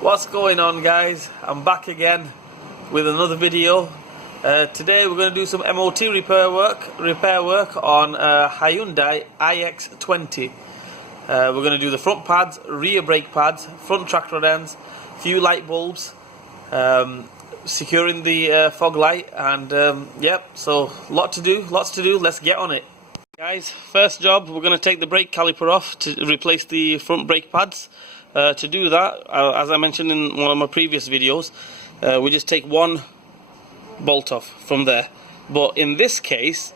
What's going on, guys? I'm back again with another video. Today we're going to do some MOT repair work on HYUNDAI ix20. We're going to do the front pads, rear brake pads, front track rod ends, few light bulbs, securing the fog light, and yep, so lots to do. Let's get on it, guys. First job, we're going to take the brake caliper off to replace the front brake pads. To do that, as I mentioned in one of my previous videos, we just take one bolt off from there. But in this case,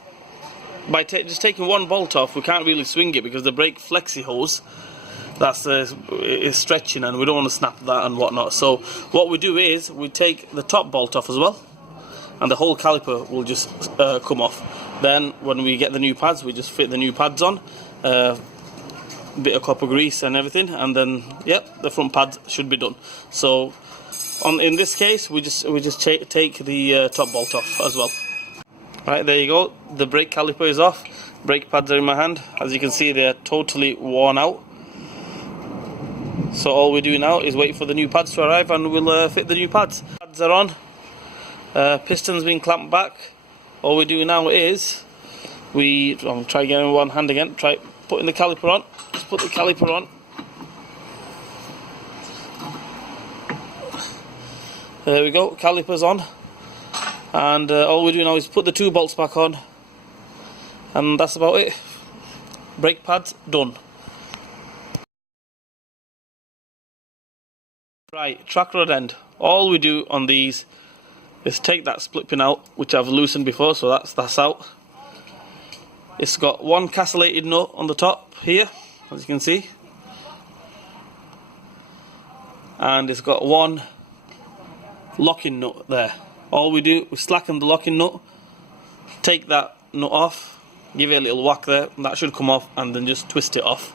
by just taking one bolt off, we can't really swing it because the brake flexi hose is stretching, and we don't want to snap that and whatnot. So what we do is we take the top bolt off as well, and the whole caliper will just come off. Then when we get the new pads, we just fit the new pads on. Bit of copper grease and everything, and then yep, the front pads should be done. So in this case, we just take the top bolt off as well. Right, there you go. The brake caliper is off. Brake pads are in my hand. As you can see, they're totally worn out. So all we do now is wait for the new pads to arrive, and we'll fit the new pads. Pads are on. Pistons being clamped back. All we do now is I'll try getting one hand again. Try putting the caliper on. Just put the caliper on. There we go, caliper's on. And all we do now is put the two bolts back on. And that's about it. Brake pads done. Right, track rod end. All we do on these is take that split pin out, which I've loosened before, so that's out. It's got one castellated nut on the top here, as you can see, and it's got one locking nut there. All we do is slacken the locking nut, take that nut off, give it a little whack there, and that should come off, and then just twist it off,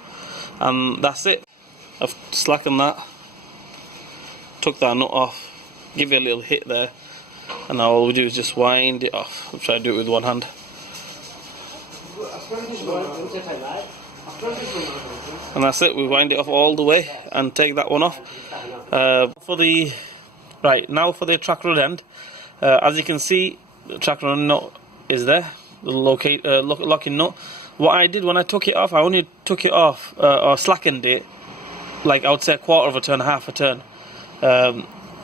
and that's it. I've slackened that, took that nut off, give it a little hit there, and now all we do is just wind it off. I'll try to do it with one hand. And that's it, we wind it off all the way and take that one off. Now for the track rod end, as you can see, the track rod nut is there, the locking nut. What I did when I took it off, I only took it off or slackened it, like I would say a quarter of a turn, half a turn.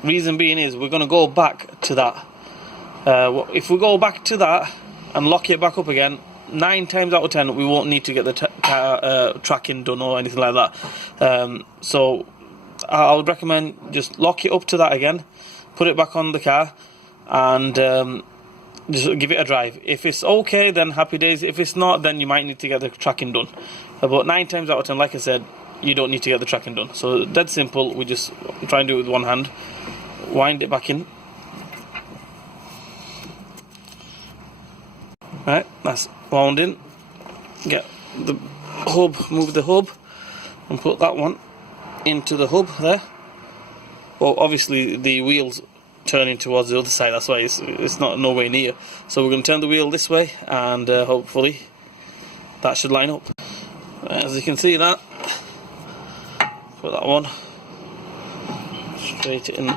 Reason being is we're going to go back to that. If we go back to that and lock it back up again, 9 times out of 10 we won't need to get the tracking done or anything like that. So I would recommend just lock it up to that again, put it back on the car, and just give it a drive. If it's okay, then happy days. If it's not, then you might need to get the tracking done. But 9 times out of 10, like I said, you don't need to get the tracking done. So dead simple, we just try and do it with one hand, wind it back in. Right, that's wound in. Get the hub, move the hub, and put that one into the hub there. Well, obviously the wheel's turning towards the other side, that's why it's not no way near. So we're going to turn the wheel this way, and hopefully that should line up. As you can see, that put that one straight in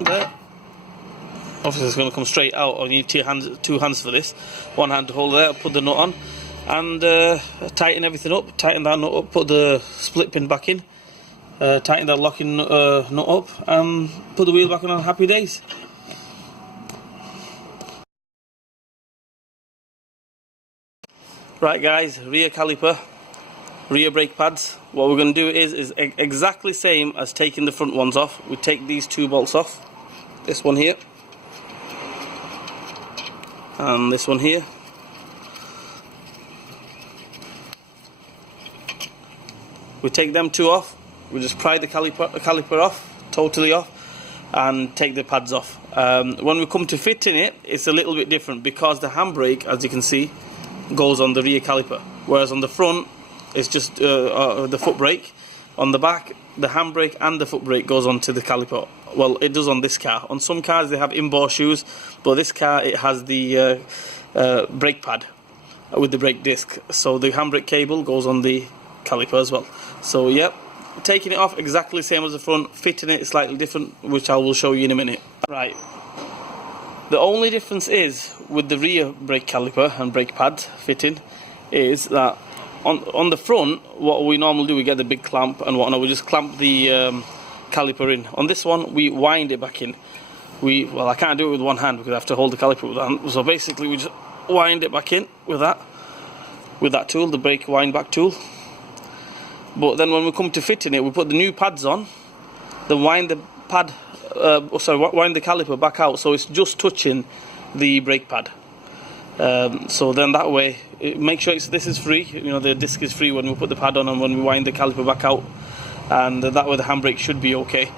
there. Obviously it's going to come straight out. I need two hands for this. One hand to hold there, put the nut on, and tighten everything up. Tighten that nut up, put the split pin back in, tighten that locking nut up, and put the wheel back on happy days. Right, guys, rear caliper, rear brake pads. What we're going to do is exactly same as taking the front ones off. We take these two bolts off, this one here, and this one here. We take them two off, we just pry the caliper off, totally off, and take the pads off. When we come to fitting it, it's a little bit different because the handbrake, as you can see, goes on the rear caliper, whereas on the front it's just the foot brake. On the back, the handbrake and the foot brake goes onto the caliper. Well, it does on this car. On some cars they have inboard shoes, but this car it has the brake pad with the brake disc. So the handbrake cable goes on the caliper as well. So yep, taking it off exactly the same as the front, fitting it slightly different, which I will show you in a minute. Right. The only difference is with the rear brake caliper and brake pads fitting is that on the front, what we normally do, we get the big clamp and whatnot, we just clamp the caliper in. On this one, we wind it back in. Well, I can't do it with one hand because I have to hold the caliper with one hand. So basically, we just wind it back in with that tool, the brake wind back tool. But then when we come to fitting it, we put the new pads on, then wind the caliper back out so it's just touching the brake pad. So then that way, make sure this is free. You know, the disc is free when we put the pad on and when we wind the caliper back out, and that way the handbrake should be okay.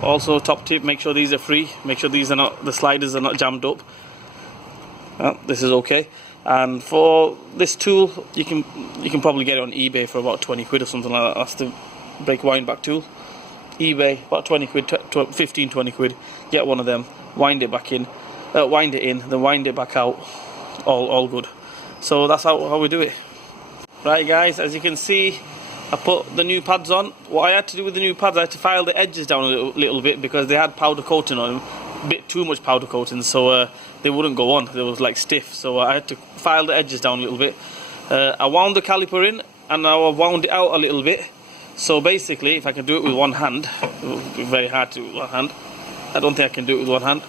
Also, top tip: make sure these are free. Make sure these are not, the sliders are not jammed up. This is okay. And for this tool, you can probably get it on eBay for about 20 quid or something like that. That's the brake wind back tool. eBay, about 20 quid, 15, 20 quid. Get one of them, wind it back in, wind it in, then wind it back out. All good. So that's how we do it. Right, guys, as you can see, I put the new pads on. What I had to do with the new pads, I had to file the edges down a little bit because they had powder coating on them. A bit too much powder coating, so they wouldn't go on. They was like stiff, so I had to file the edges down a little bit. I wound the caliper in and now I wound it out a little bit. So basically, if I can do it with one hand, it would be very hard to do it with one hand. I don't think I can do it with one hand.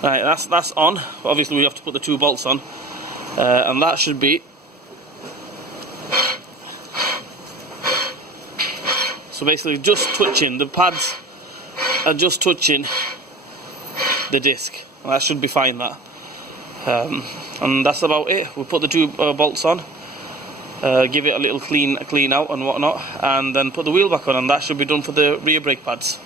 Right, that's on. Obviously, we have to put the two bolts on, and that should be. So basically, just touching the pads are just touching the disc. That should be fine. That, and that's about it. We put the two bolts on, give it a little clean out and whatnot, and then put the wheel back on, and that should be done for the rear brake pads.